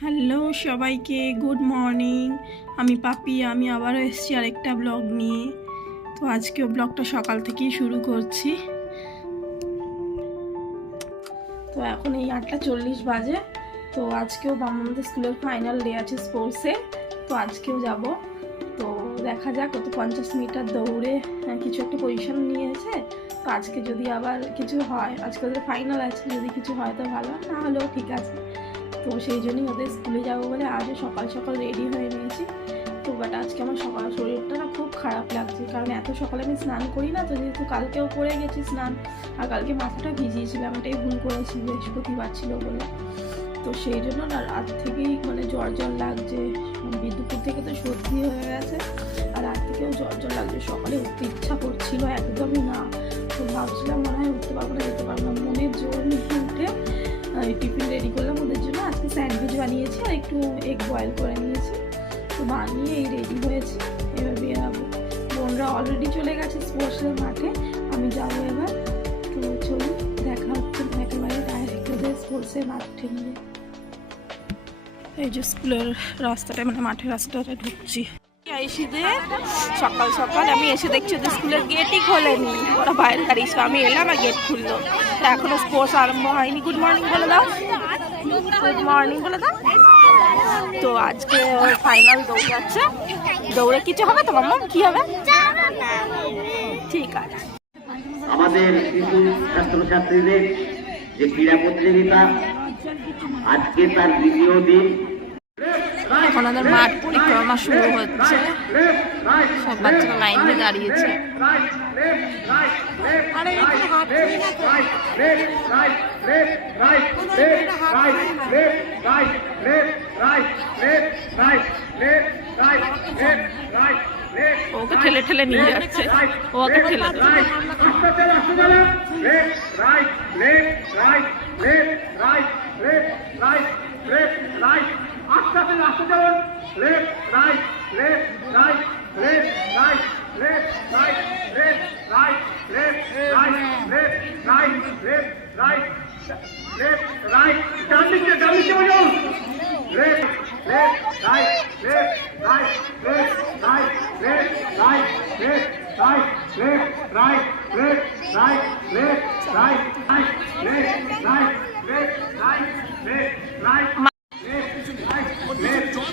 Hello সবাইকে good morning. আমি পাপি আমি আবারও এসেছি আরেকটা ব্লগ নিয়ে। তো আজকেও ব্লগটা সকাল থেকেই শুরু করছি। তো এখন এই আটটা চল্লিশ বাজে। তো আজকেও আমাদের স্কুলের ফাইনাল ডে আছে স্পোর্টসে তো আজকেও যাব। তো দেখা যাক কত পঞ্চাশ মিটার দৌড়ে আহ, কিছু একটা পজিশন নিয়েছে। তো আজকে যদি আবার কিছু হয় আজকে ওদের ফাইনাল আছে যদি কিছু হয় তো ভালো না হলেও ঠিক আছে। তো সেই জন্যই ওদের স্কুলে যাব বলে আজও সকাল সকাল রেডি হয়ে নিয়েছি তো বাট আজকে আমার সকাল শরীরটা না খুব খারাপ লাগছে, কারণ এত সকালে আমি স্নান করি না তো যেহেতু কালকেও করে গেছি স্নান আর কালকে মাথাটা ভিজিয়েছিলাম, এটাই ভুল করেছি, বৃহস্পতিবার ছিল বলে। তো সেই জন্য না রাত থেকেই মানে জ্বর জ্বর লাগছে বিদ্যুপুর থেকে তো সত্যি হয়ে গেছে। আর রাত থেকেও জ্বর জ্বর লাগছে, সকালে উঠতে ইচ্ছা করছিল একদমই না। তো ভাবছিলাম মনে হয় উঠতে পারব না, যেতে পারব না। মনের জোর নিয়ে উঠে টিফিন রেডি করলাম ওদের জন্য। আজকে স্যান্ডউইচ বানিয়েছি আর একটু এগ বয়েল করে নিয়েছি। তো বানিয়ে এই রেডি হয়েছি। এবার বেরাবো। বোনরা অলরেডি চলে গেছে স্পোর্টসের মাঠে। আমি যাব এবার। তো চলুন, দেখা হচ্ছে একেবারে ডাইরেক্ট ওদের স্পোর্টসের মাঠে নিয়ে এই যে স্কুলের রাস্তাটা মানে মাঠের রাস্তাটা ঢুকছি। সকাল সকাল আমি এসে দেখছি ওদের স্কুলের গেটই খোলেনি। ওরা বাইরে দাঁড়িয়েছিল আমি এলাম আর গেট খুললো। এখনও স্পোর্টস আরম্ভ হয়নি। গুড মর্নিং বলে দাও। গুড মর্নিং বলে দাও। তো আজকে ফাইনাল দৌড়াচ্ছে দৌড়ে কিছু হবে তো মাম্মা? কি হবে? ঠিক আছে। আমাদের শিশু ছাত্রছাত্রীদের যে ক্রীড়া প্রতিযোগিতা আজকে তার দ্বিতীয় দিন। ওদের মাঠ পরিক্রমা শুরু হচ্ছে। সব বাচ্চারা লাইন দিয়ে দাঁড়িয়েছে ওকে ঠেলে ঠেলে নিয়ে যাচ্ছে। ওকে ঠেলে left, right, left, right, left, right, left, right, left, right, left, right, left, right, ডানদিকে ডানদিকে বাজাও left, left, right, left, right, left, right, left, right, left, right, left, right, left, right, left, right, right, left, right, left, right, left, right.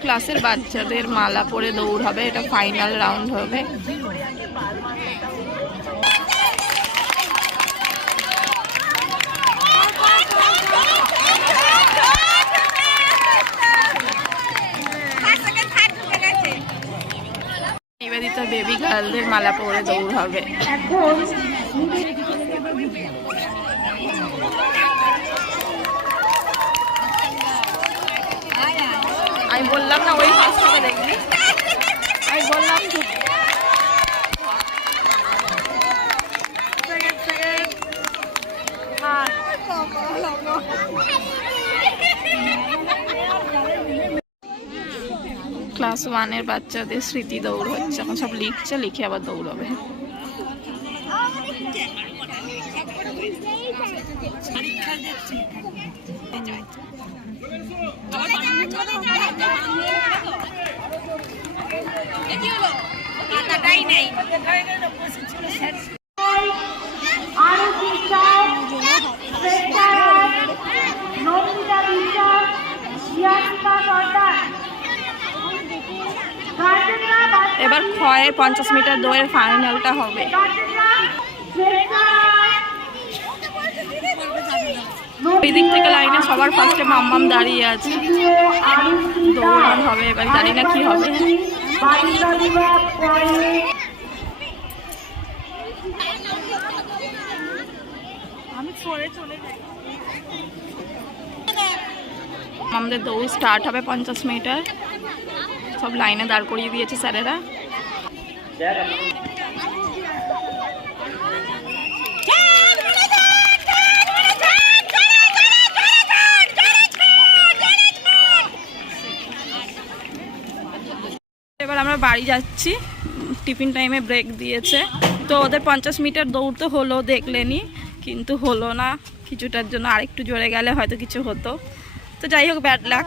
ক্লাসের বাচ্চাদের মালা পরে দৌড় হবে এটা final round হবে গার্লদের মালা পরে দৌড় হবে আমি বললাম না ওই ফার্স্ট হবে দেখবি আমি বললাম তো। ক্লাস ওয়ানের বাচ্চাদের স্মৃতি দৌড় হচ্ছে। এখন সব লিখছে লিখে আবার দৌড়াবে। আরও ক্ষয়ের পঞ্চাশ মিটার দৌড়ের ফাইনালটা হবে। ওই থেকে লাইনে সবার ফার্স্টে মাম্মাম দাঁড়িয়ে আছে। দৌড়ান হবে, এবার জানি না কি হবে। আমাদের দৌড় স্টার্ট হবে পঞ্চাশ মিটার। সব লাইনে দাঁড় করিয়ে দিয়েছে স্যারেরা। এবার আমরা বাড়ি যাচ্ছি। টিফিন টাইমে ব্রেক দিয়েছে। তো ওদের পঞ্চাশ মিটার দৌড়তে হলো দেখলেনি, কিন্তু হলো না। কিছুটার জন্য আরেকটু জোরে গেলে হয়তো কিছু হতো। তো যাই হোক ব্যাড লাক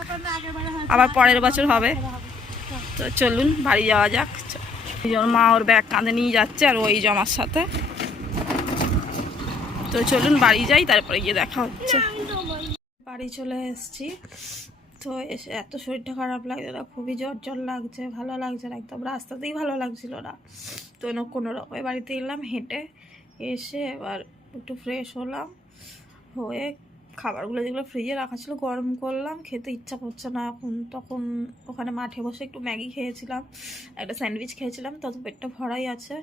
আবার পরের বছর হবে। তো চলুন, বাড়ি যাওয়া যাক। ওর মা ওর ব্যাগ কাঁধে নিয়ে যাচ্ছে আর ওই জমার সাথে। তো চলুন বাড়ি যাই, তারপরে গিয়ে দেখা হচ্ছে। বাড়ি চলে এসেছি। তো এসে, এত শরীরটা খারাপ লাগছে না, খুবই জ্বর জ্বর লাগছে, ভালো লাগছে না একদম, রাস্তাতেই ভালো লাগছিল না। তো কোনো রকমের বাড়িতে এলাম, হেঁটে এসে এবার একটু ফ্রেশ হলাম, হয়ে খাবারগুলো যেগুলো ফ্রিজে রাখা ছিল গরম করলাম, খেতে ইচ্ছা করছে না। এখন তখন ওখানে মাঠে বসে একটু ম্যাগি খেয়েছিলাম, একটা স্যান্ডউইচ খেয়েছিলাম তত পেটটা ভরাই আছে।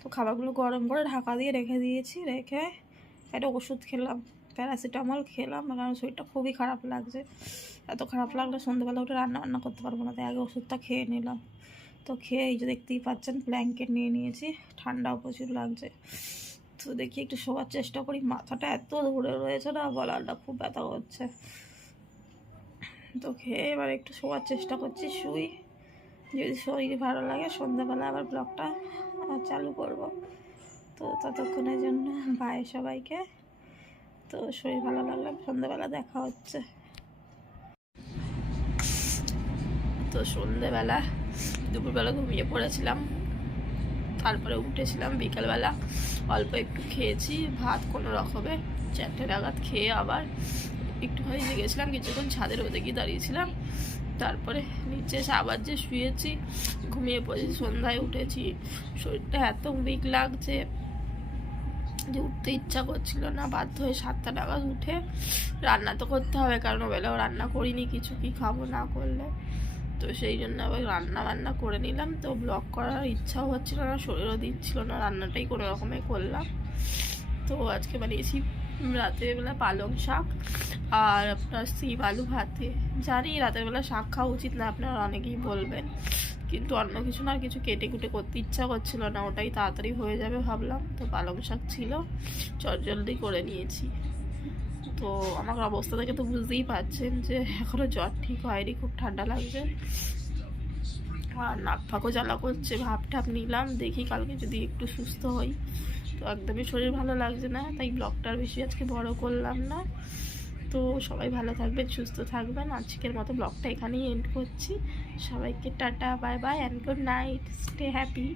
তো খাবারগুলো গরম করে ঢাকা দিয়ে রেখে দিয়েছি, রেখে একটা ওষুধ খেলাম, প্যারাসিটামল খেলাম কারণ শরীরটা খুবই খারাপ লাগছে। এত খারাপ লাগলে সন্ধ্যেবেলা উঠে রান্না বান্না করতে পারব না, তাই আগে ওষুধটা খেয়ে নিলাম। তো খেয়ে এই যে দেখতেই পাচ্ছেন ব্ল্যাঙ্কেট নিয়ে নিয়েছি, ঠান্ডাও প্রচুর লাগছে। তো দেখি একটু শোয়ার চেষ্টা করি। মাথাটা এত ধরে রয়েছে না বলাটা খুব ব্যথা হচ্ছে তো খেয়ে এবার একটু শোয়ার চেষ্টা করছি, শুই। যদি শরীর ভালো লাগে, সন্ধ্যাবেলা আবার ব্লগটা চালু করব। তো ততক্ষণের জন্য বাই সবাইকে। তো শরীর ভালো লাগলে সন্ধ্যাবেলা দেখা হচ্ছে। তো সন্ধ্যেবেলা দুপুরবেলা ঘুমিয়ে পড়েছিলাম। তারপরে উঠেছিলাম বিকেলবেলা। অল্প একটু খেয়েছি, ভাত কোনো রকমে। চারটে নাগাদ খেয়ে আবার একটুখানি জেগেছিলাম কিছুক্ষণ ছাদের ওদের গিয়ে দাঁড়িয়েছিলাম। তারপরে নিচে এসে আবার যে শুয়েছি, ঘুমিয়ে পড়েছি, সন্ধ্যায় উঠেছি। শরীরটা এত উইক লাগছে যে উঠতে ইচ্ছা করছিল না, বাধ্য হয়ে সাতটা নাগাদ উঠে রান্না তো করতে হবে, কারণ ওবেলাও রান্না করিনি, কিছু কি খাব না করলে। তো সেই জন্য আবার রান্না বান্না করে নিলাম। তো ব্লগ করার ইচ্ছাও হচ্ছিল না, শরীরও দিচ্ছিল না, রান্নাটাই কোনো রকমে করলাম। তো আজকে বানিয়েছি রাতের বেলা পালং শাক আর আপনার সিম আলু ভাতে। জানি রাতের বেলা শাক খাওয়া উচিত না, আপনারা অনেকেই বলবেন। কিন্তু অন্য কিছু না, কিছু কেটে কুটে করতে ইচ্ছা করছিল না, ওটাই তাড়াতাড়ি হয়ে যাবে ভাবলাম। তো পালং শাক ছিল, চটজলদি করে নিয়েছি। তো আমার অবস্থা থেকে তো বুঝতেই পারছেন যে এখনও জ্বর ঠিক হয়নি, খুব ঠান্ডা লাগছে। আর নাক ফাঁকও জ্বালা করছে, ভাব ঠাপ নিলাম, দেখি কালকে যদি একটু সুস্থ হই। তো একদমই শরীর ভালো লাগছে না, তাই ব্লগটা বেশি আজকে বড় করলাম না। তো সবাই ভালো থাকবেন, সুস্থ থাকবেন। আজকের মতো ব্লগটা এখানেই এন্ড করছি। সবাইকে tata bye bye and good night stay happy